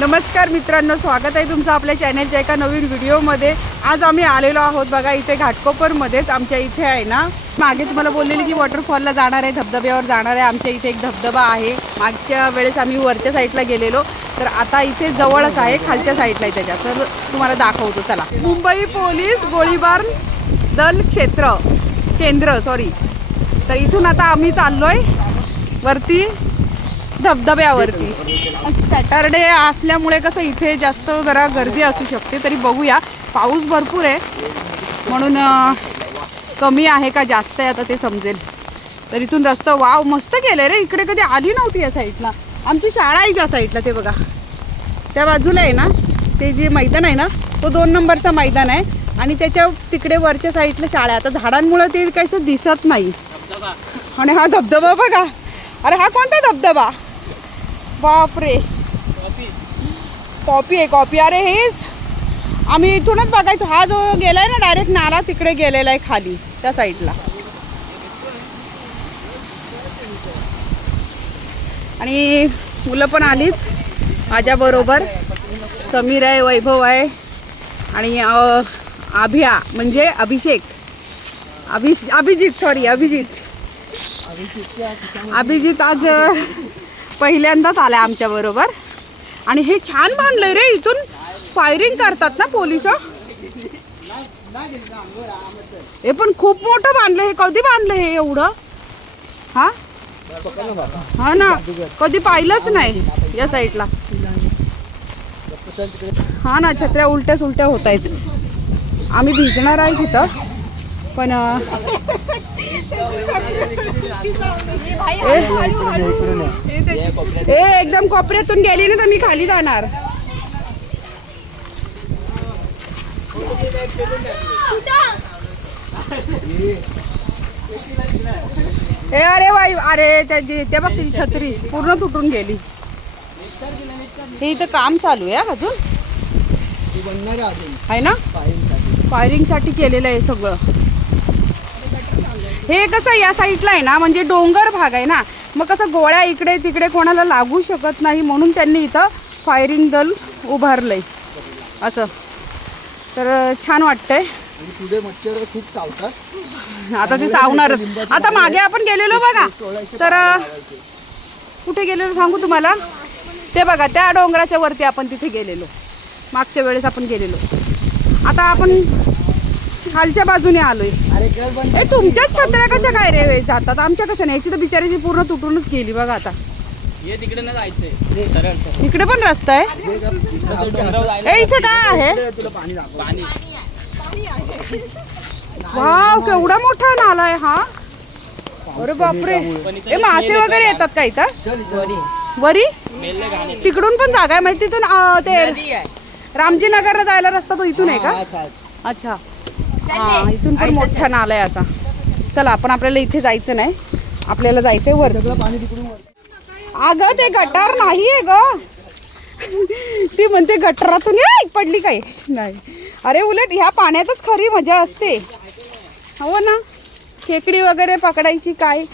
नमस्कार मित्रांनो स्वागत आहे तुमचं आपल्या चॅनलच्या एका नवीन व्हिडिओमध्ये. आज आम्ही आलेलो आहोत बघा इथे घाटकोपरमध्येच आमच्या इथे आहे ना. मागे तुम्हाला बोललेली की वॉटरफॉलला जाणार आहे धबधब्यावर जाणार आहे. आमच्या इथे एक धबधबा आहे. मागच्या वेळेस आम्ही वरच्या साईडला गेलेलो. तर आता इथे जवळच आहे खालच्या साईडला आहे त्याच्या. तर तुम्हाला दाखवतो चला. मुंबई पोलीस गोळीबार दल क्षेत्र केंद्र सॉरी तर इथून आता आम्ही चाललो आहे वरती धबधब्यावरती. सॅटरडे असल्यामुळे कसं इथे जास्त जरा गर्दी असू शकते तरी बघूया. पाऊस भरपूर आहे. म्हणून कमी आहे का जास्त आहे आता ते समजेल. तर इथून रस्ता वाव मस्त केलं रे. इकडे कधी आली नव्हती या साईडला. आमची शाळा आहे ज्या साईडला ते बघा. त्या बाजूला आहे ना ते जे मैदान आहे ना तो दोन नंबरचा मैदान आहे. आणि त्याच्या तिकडे वरच्या साईडला शाळा आहे. आता झाडांमुळे ते कसं दिसत नाही. आणि हा धबधबा बघा. अरे हा कोणता धबधबा? बापरे. कॉपी आहे कॉपी अरे हेच. आम्ही इथूनच बघायचो. हा जो गेलाय ना डायरेक्ट नाला तिकडे गेलेला आहे खाली त्या साईडला आणि मुलं पण आलीत. माझ्याबरोबर समीर आहे वैभव आहे. आणि अभिया म्हणजे अभिषेक. अभिष अभिजित सॉरी अभिजित. अभिजित आज पहिल्यांदाच आलाय आमच्या बरोबर. आणि हे छान बांधलंय रे इथून फायरिंग करतात ना पोलीस हे? पण खूप मोठं बांधलं हे कधी बांधलं हे एवढं? हा? हा ना कधी पाहिलंच नाही या साईडला. हा ना छत्र्या उलट्या सुलट्या होत आहेत आम्ही भिजणार आहे तिथं. पण ए एकदम कोपऱ्यातून गेली ना तर मी खाली जाणार. ए अरे वाई अरे त्याची ते बघ त्याची छत्री पूर्ण तुटून गेली. हे इथं काम चालू आहे अजून? आहे ना? फायरिंगसाठी केलेलं आहे सगळं. हे कसं या साईडला आहे ना म्हणजे डोंगर भाग आहे ना मग कसं गोळ्या इकडे तिकडे कोणाला लागू शकत नाही म्हणून त्यांनी इथं फायरिंग दल उभारलंय. असं. तर छान वाटतंय. पुढे मच्छर खूप चावतात आता ते चावणारच. आता मागे आपण गेलेलो बघा. तर कुठे गेलेलो सांगू तुम्हाला? ते बघा त्या डोंगराच्या वरती आपण तिथे गेलेलो. मागच्या वेळेस आपण गेलेलो. आता आपण खालच्या बाजूने आलोय. अरे घर बंद ए तुमच्याच छत्र्या कशा काय रे जातात? आमच्या कशा नाही? याची तर बिचारीची पूर्ण तुटूनच गेली बघा आता. ये तिकडे ना जायचंय. सरळ इकडे पण रस्ता आहे? ए इथे काय आहे? तुला पाणी दाखव पाणी वाव केवढा मोठा नाला आहे हा अरे बापरे. ए मासे वगैरे येतात का इथं? वरी. तिकडून पण जागा आहे. माहिती तिथून ते नदी आहे. रामजी नगरला जायला रस्ता तो इथून आहे का. अच्छा. हा इथून पण मोठा नाला आहे असा. चला आपण आपल्याला इथे जायचं नाही. आपल्याला जायचंय वर. अगं ते गटार नाही आहे ग. ती म्हणते गटारातून ये पडली काय? नाही. अरे उलट ह्या पाण्यातच खरी मजा असते. हो ना? खेकडी वगैरे पकडायची काय?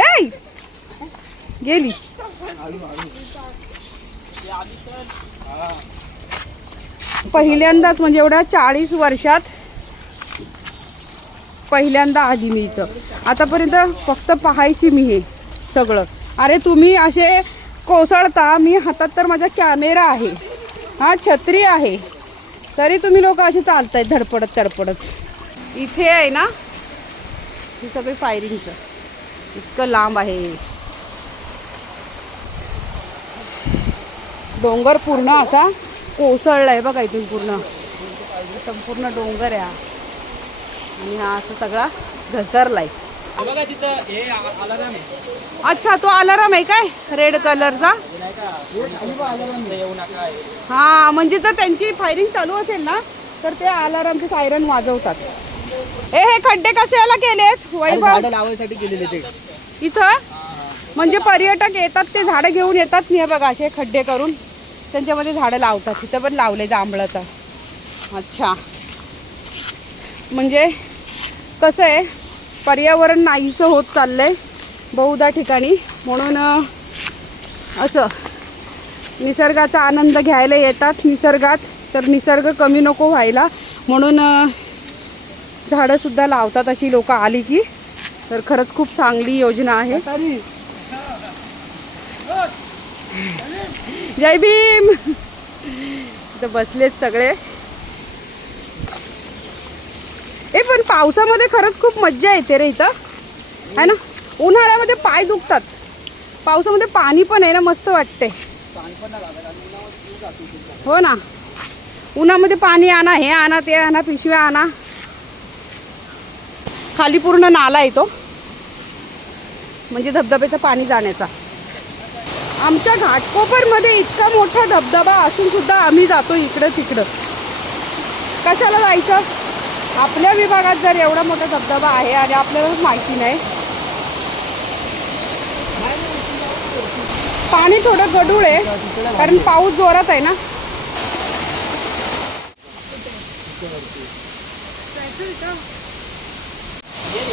ए गेली. पहिल्यांदाच म्हणजे एवढ्या चाळीस वर्षात पहिल्यांदा आली मी इथं. आतापर्यंत फक्त पाहायची मी हे सगळं. अरे तुम्ही असे कोसळता मी हातात तर माझा कॅमेरा आहे. हा छत्री आहे. तरी तुम्ही लोक असे चालतायत धडपडत तडपडत. इथे आहे ना? हे सगळे फायरिंगचं इतकं लांब आहे. डोंगर पूर्ण असा कोसळला आहे बघा इथून पूर्ण. संपूर्ण डोंगर आहे आणि हा असं सगळा घसरलाय. बघा तिथं अलाराम आहे. अच्छा तो अलाराम आहे काय? रेड कलरचा. हा म्हणजे जर त्यांची फायरिंग चालू असेल ना तर ते अलारामचे सायरन वाजवतात. ए हे खड्डे कशाला केलेत? अरे वैभव झाडं लावायसाठी गेलेले ते. इथं? म्हणजे पर्यटक येतात ते झाडं घेऊन येतात. हे बघा असे खड्डे करून त्यांच्यामध्ये झाडं लावतात. तिथं पण लावले जांभळाचं. अच्छा. म्हणजे कसं आहे पर्यावरण नाहीसं होत चाललंय बहुधा ठिकाणी. म्हणून असं निसर्गाचा आनंद घ्यायला येतात. निसर्गात तर निसर्ग कमी नको व्हायला. म्हणून झाडंसुद्धा लावतात अशी लोक आली की. तर खरंच खूप चांगली योजना आहे. तारी जय भीम. इथं बसलेत सगळे. ए पण पावसामध्ये खरंच खूप मज्जा येते रे इथं. है ना? उन्हाळ्यामध्ये पाय दुखतात. पावसामध्ये पाणी पण आहे ना मस्त वाटते. हो ना? उन्हामध्ये पाणी आणा हे आणा ते आणा पिशव्या आणा. खाली पूर्ण नाला येतो म्हणजे धबधब्याचं पाणी जाण्याचा. आमच्या घाटकोपरमध्ये इतका मोठा धबधबा असून सुद्धा आम्ही जातो इकडं तिकडं कशाला जायचं? आपल्या विभागात जर एवढा मोठा धबधबा आहे आणि आपल्याला माहिती नाही पाणी थोडं गडूळ आहे कारण पाऊस जोरात आहे ना.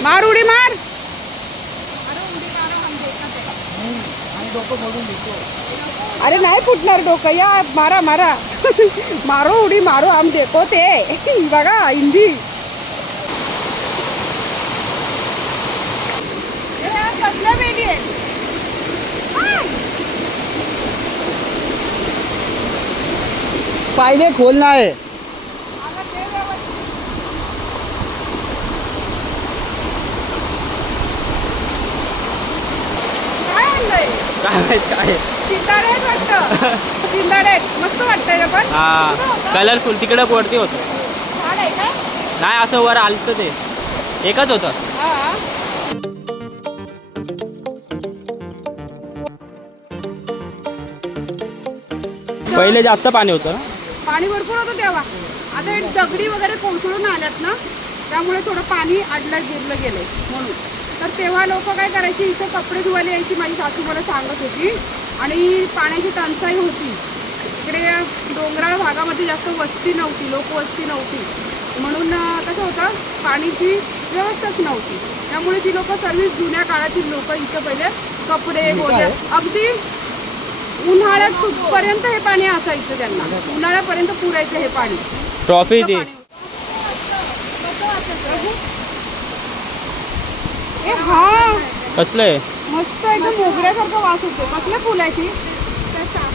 मार उडी मार. अरे नाही फुटणार डोकं या मारा मारा. मारो उडी मारो आम देखो ते. बघा हिंदी. कसलं वेली आहे पाहिले खोल नाही. काय आणलंय? काय माहीत काय? चिंताडे आहेत वाटतं. चिंताडे आहेत. मस्त वाटतंय ना पण. हा. कलरफुल. तिकडं वरती होतं. झाड आहे का? नाही असं वर आलतं ते. एकच होतं. हा. पहिले जास्त पाणी होतं पाणी भरपूर होतं तेव्हा. आता हे दगडी वगैरे कोसळून आल्यात ना त्यामुळे थोडं पाणी अडलं गिरलं गेलंय म्हणून. तर तेव्हा लोक काय करायची इथं कपडे धुवायला यायची माझी सासू मला सांगत होती. आणि पाण्याची टंचाई होती. इकडे डोंगराळ भागामध्ये जास्त वस्ती नव्हती लोकवस्ती नव्हती. म्हणून कसं होतं पाण्याची व्यवस्थाच नव्हती. त्यामुळे ती लोक सर्विस जुन्या काळातील लोक इथं पहिले कपडे अगदी उन्हाळ्यात पर्यंत हे पाणी असायचं त्यांना. उन्हाळ्यापर्यंत पुरायचं हे पाणी. ट्रॉफी ती ए हा कसलं आहे? मस्त एकदम मोगऱ्यासारखं वास होतो कसल्या फुलं आहे ती?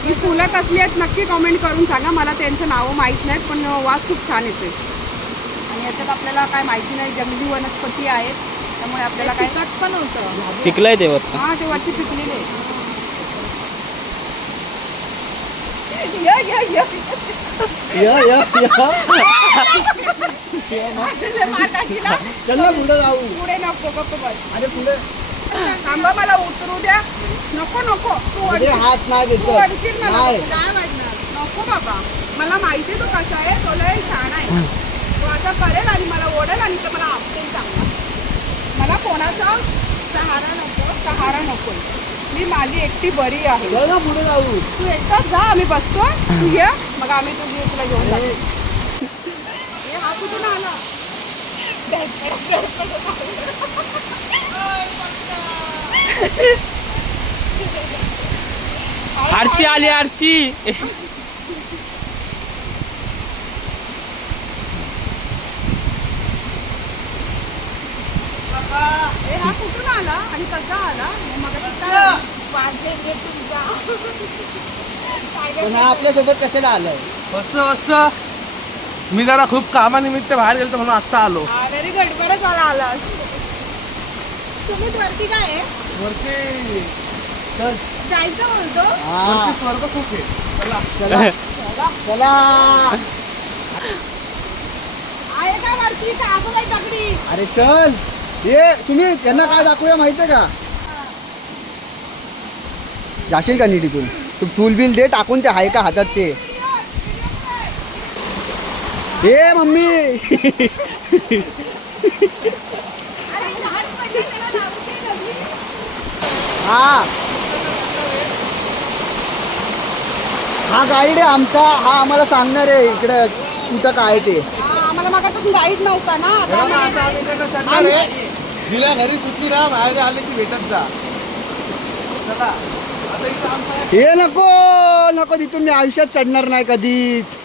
ही फुलं कसली आहेत नक्की कमेंट करून सांगा. मला त्यांचं नावं माहीत नाहीत पण वास खूप छान येतोय. आणि याच्यात आपल्याला काय माहिती नाही जंगली वनस्पती आहेत. त्यामुळे आपल्याला काय पण होतं. पिकलंय ते वरचं. हा ते वरती पिकलेले आहे. या, या, या. य य य. टाकीला. चल ना पुढे जाऊ. पुढे नको गप्प बस. अरे पुढे. थांबा मला उतरू द्या. नको नको. तू मध्ये अडशील. हात नाही तू देत अडशील मला. काय वाटणार. नको बाबा. मला माहिती तो कसा आहे. तो लय छान आहे. तो आता करेल आणि मला ओढेल आणि तो मला आपटेल चांगला मला कोणाचा सहारा नको सहारा नको मी माझी एकटी बरी आहे. ना पुढे जाऊ. तू एकटाच जा आम्ही बसतो. तू ये मग आम्ही तुझी तुला घेऊन ए, हा कुठून आला? आरची आली आरची ए, हा कुठून आला आणि कसा आला? मग हा आपल्यासोबत कशाला आलाय? असं असं मी जरा खूप कामानिमित्त बाहेर गेलो म्हणून आत्ता आलो. अरे गडबडच आला आला. तुम्ही वरती काय आहे? वरती चल. जायचं बोलतो. हा. वरती स्वर्ग सुख आहे. चला. चला. चला. आहे का वरती? का दगडी अरे चल. ये तुम्ही त्यांना काय दाखवूया माहितीये का? जाशील का नीट इथून? तू फुल बिल दे टाकून ते आहे का हातात ते. ए मम्मी. हा. हा गाईड आहे आमचा. हा आम्हाला सांगणार आहे इकडे कुठं काय ते. आम्हाला मगापासून गाईड नव्हता ना. आता आम्हाला- तिला घरी सुटली ना बाहेर आले की भेटत जा. चला. हे नको नको तिथून. मी आयुष्यात चढणार नाही कधीच.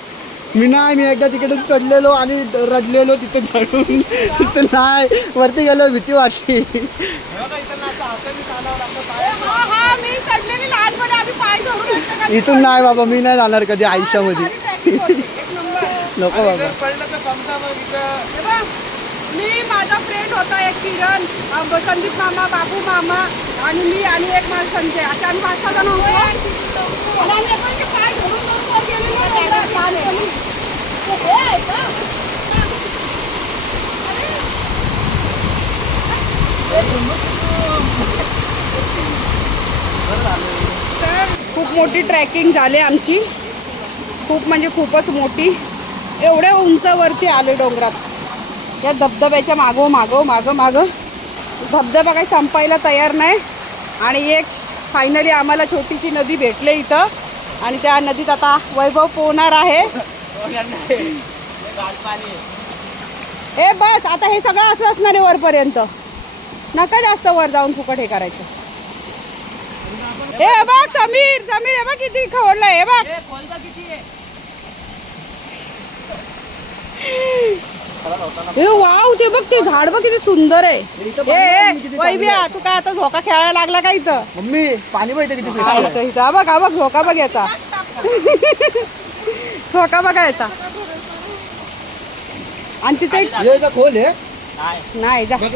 मी नाही मी एकदा तिकडे चढलेलो आणि रडलेलो तिथे चढून तिथे नाही. वरती गेलो भीती वाटली. हा हा? इथून नाही बाबा मी नाही जाणार कधी आयुष्यामध्ये. नको बाबा. माझा फ्रेंड होता एक किरण संदीप मामा बाबू मामा आणि मी आणि एक माझा संजय. अशा आम्ही पाच सहा जण? तर खूप मोठी ट्रॅकिंग झाली आमची. खूप म्हणजे खूपच मोठी. एवढ्या उंचावरती आलो डोंगरात. या धबधब्याच्या मागो मागो मागं मागं. धबधबा काही संपायला तयार नाही. आणि एक फायनली आम्हाला छोटीशी नदी भेटले इथं. आणि त्या नदीत आता वैभव पोहणार आहे. ए बस आता हे सगळं असं असणार आहे वरपर्यंत. नका जास्त वर जाऊन फुकट हे करायचं. हे बघ समीर समीर हे बघ किती खवडलंय हे बघ. हे वाव ते बघ ते झाड बघ किती सुंदर आहे. ए, ए, वैभ्या तू काय आता झोका खेळायला लागला का इथं? मम्मी पाणी पाहिजे किती इथं बघ हा बघ झोका बघ याचा. झोका बघा याचा. आणि तिथे खोल आहे नाही जा. बघ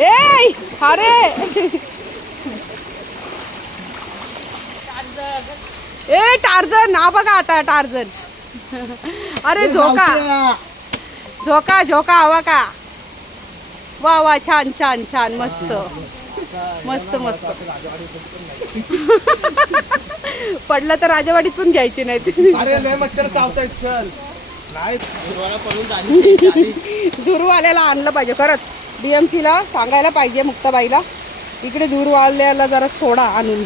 ए अरे. ए टार्झन ना बघा आता टार्झन अरे झोका. झोका झोका हवा का वा वा छान छान छान मस्त. मस्त मस्त. पडलं तर राजवाडीतून घ्यायची नाही दूरवाल्याला आणलं पाहिजे खरंच. डीएमसीला सांगायला पाहिजे मुक्ताबाईला. इकडे दूरवाल्याला जरा सोडा आणून.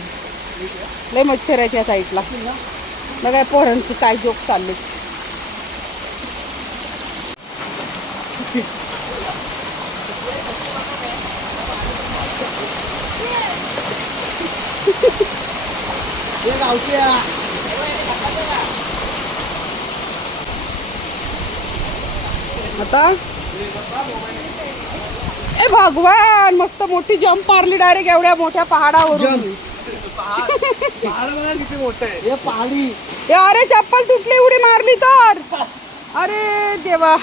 लय मच्छर आहे त्या साईडला बघा पोरांची काय जोक चालले. आता? ए भगवान मस्त मोठी जंप मारली डायरेक्ट एवढ्या मोठ्या पहाडावरून. हे पहाडी. ए, अरे चप्पल तुटली उडी मारली तर. अरे देवा.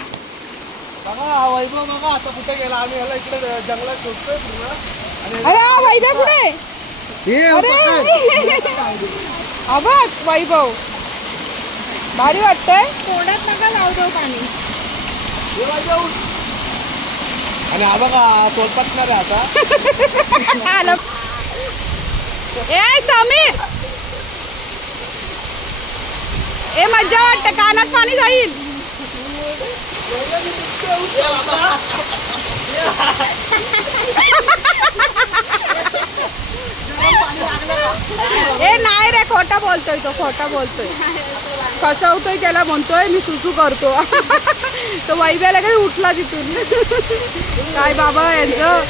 बघा हा वैभव बघा आता कुठे गेला? आम्ही याला इकडे जंगलात शोधतोय पूर्ण. आणि अरे हा वैभव कुठे? अरे. बघ. वैभव. भारी वाटतंय. तोंडात नका जाऊ जाऊ पाणी. हे वैभव. आणि हा बघा सोलपटणार आहे आता. आलं. ए समीर ए मज्जा वाटत कानात पाणी जाईल. ए नाही रे खोटा बोलतोय तो खोटा बोलतोय. फसवतोय त्याला म्हणतोय मी सुसू करतो. तो वैब्याला काही उठला तिथून. काय बाबा यांचं?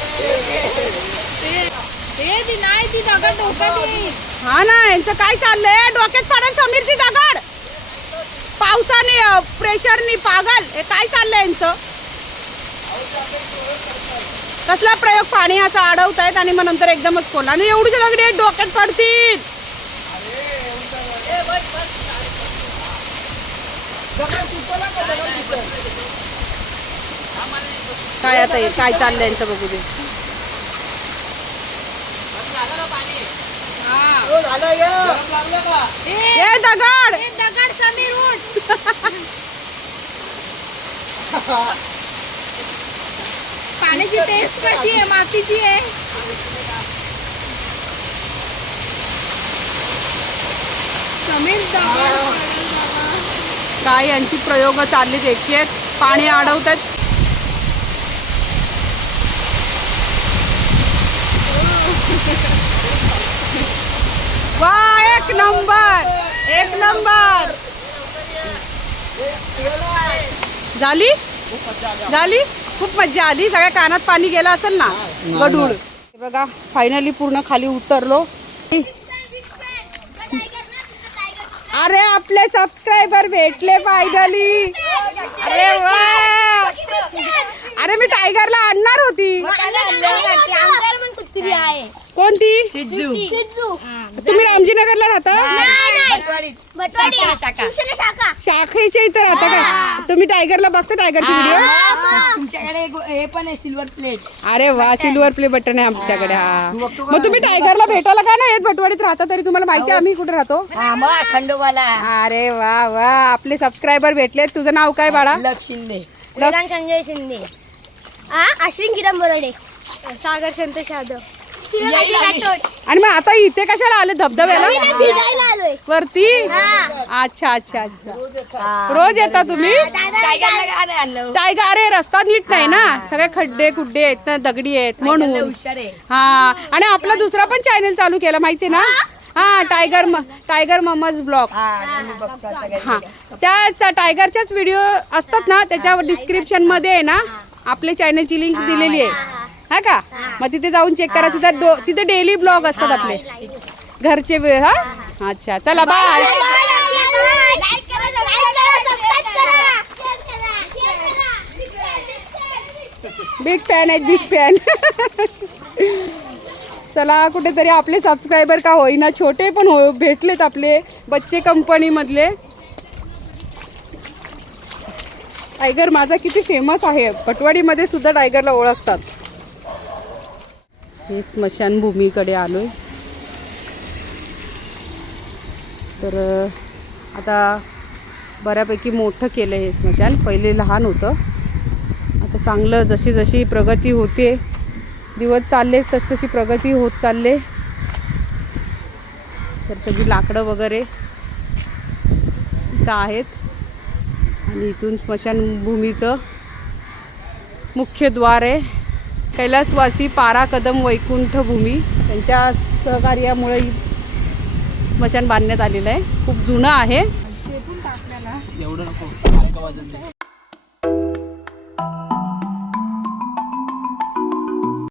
ती नाही ती दगड डोक्यात येईल हा ना यांचं काय चाललंय? डोक्यात पडेल समीर ती दगड. पावसाने प्रेशरनी पागल. हे काय चाललंय यांचं? कसला प्रयोग पाणी असा अडवतायत आणि मग नंतर एकदमच खोल. आणि एवढीच दगडी डोक्यात पडतील. काय आता काय चाललंय यांचं बघू दे हो, झालं हे. ए दगड. ए दगड समीर उठ. पाण्याची टेस्ट कशी आहे? मातीची आहे. समीर दगड. काय यांची प्रयोग एकशे एक पाणी अडवतात वा एक नंबर एक नंबर. झाली? झाली? खूप मज्जा आली. सगळ्या कानात पाणी गेलं असेल ना? गडूळ बघा फायनली पूर्ण खाली उतरलो. अरे आपले सबस्क्रायबर भेटले फायनली अरे वा! अरे मी टायगरला आणणार होती. आमच्याकडे पण कुत्री आहे. कोणती? सिद्धू. तुम्ही रामजीनगरला राहता? शाखेच्या इथं राहता का? तुम्ही टायगरला बघता टायगरची व्हिडिओ तुमच्याकडे हे पण आहे सिल्वर प्लेट. अरे वा सिल्वर प्ले बटन आहे आमच्याकडे हा. मग तुम्ही टायगरला भेटायला का नाही येत भटवाडीत राहता तरी तुम्हाला माहिती आहे आम्ही कुठे राहतो. हा खंडोबाला अरे वा वा. आपले सबस्क्रायबर भेटले तुझं नाव काय बाळा? लक्ष शिंदे वेदांत संजय शिंदे. आ अश्विन किरण बोराडे सागर संतोष यादव शिवराजी राठोड. आणि मग आता इथे कशाला आले? धबधब्याला? भिजायला आलोय. वरती? अच्छा अच्छा अच्छा. रोज येता तुम्ही? टायगर अरे रस्ता नीट नाही ना. सगळे खड्डे खुड्डे आहेत ना दगडी आहेत म्हणून. हा. आणि आपला दुसरा पण चॅनल चालू केला माहिती ना? हा. Tiger tiger mamma's blog. हा आम्ही बघतो आता काय हा. त्या टायगरच्याच व्हिडिओ असतात ना त्याच्यावर डिस्क्रिप्शनमध्ये आहे ना? आपल्या चॅनलची लिंक दिलेली आहे. हा का? मग तिथे जाऊन चेक करा. तिथे दो- तिथे डेली ब्लॉग असतात आपले. घरचे वे- हा? अच्छा चला बाय लाईक करा लाईक करा. सबस्क्राईब करा शेअर करा बिग फॅन आहेत बिग फॅन चला कुठेतरी आपले सबस्क्रायबर का होईना छोटे पण हो भेटलेत आपले बच्चे कंपनीमधले टायगर माझा किती फेमस आहे? पटवाडीमध्ये सुद्धा टायगरला ओळखतात. हे स्मशानभूमीकडे आहे तर आता बऱ्यापैकी मोठं केलं हे स्मशान. पहिले लहान होतं. आता चांगलं जशी जशी प्रगती होते दिवस चालले तस तशी प्रगती होत चालले. तर सगळी लाकडं वगैरे इथं आहेत. आणि इथून स्मशानभूमीचं मुख्य द्वार आहे. कैलासवासी पारा कदम वैकुंठ भूमी त्यांच्या सहकार्यामुळे स्मशान बांधण्यात आलेलं आहे. खूप जुनं आहे. एवढं नको